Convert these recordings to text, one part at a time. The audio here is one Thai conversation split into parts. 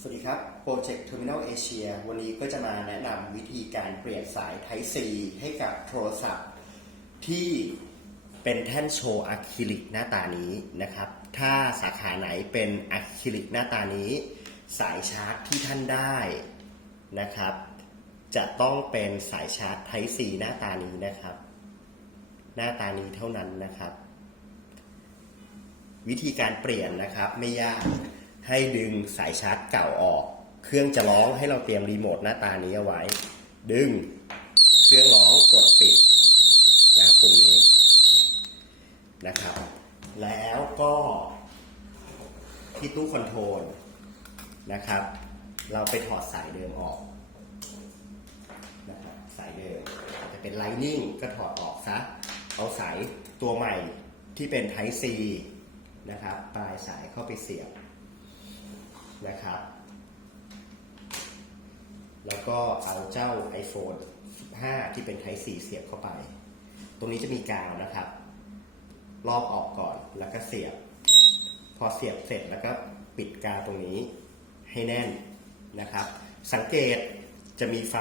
สวัสดีครับ Project Terminal Asia วันนี้ก็จะมาแนะนำวิธีการเปลี่ยนสาย Type C ให้กับโทรศัพท์ ที่เป็นแท่นโชว์อะคริลิกหน้าตานี้นะครับ ถ้าสาขาไหนเป็นอะคริลิกหน้าตานี้ สายชาร์จที่ท่านได้นะครับ จะต้องเป็นสายชาร์จ Type C หน้าตานี้นะครับ หน้าตานี้เท่านั้นนะครับ วิธีการเปลี่ยนนะครับไม่ยาก ให้ดึงสายชาร์จเก่าออก เครื่องจะร้องให้เราเตรียมรีโมทหน้าตานี้เอาไว้ ดึงเครื่องร้องกดปิดนะครับปุ่มนี้นะครับ แล้วก็ที่ตู้คอนโทรลนะครับ เราไปถอดสายเดิมออกนะครับสายเดิมจะเป็น Lightning ก็ถอดออกซะเอาสายตัวใหม่ที่เป็น Type C นะครับ ปลายสายเข้าไปเสียบ นะครับ แล้วก็เอาเจ้า iPhone 15 ที่เป็น Type C เสียบเข้าไป ตรงนี้จะมีกาวนะครับ ลอกออกก่อนแล้วก็เสียบ พอเสียบเสร็จแล้วก็ปิดกาวตรงนี้ให้แน่นนะครับ สังเกตจะมีไฟ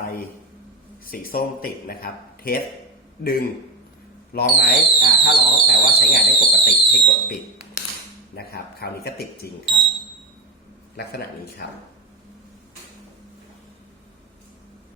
สีส้มติดนะครับ เทสดึงร้องไหมอ่าถ้าร้องแปลว่าใช้งานได้ปกติให้กดปิดนะครับ คราวนี้ก็ติดจริง ลักษณะนี้ครับ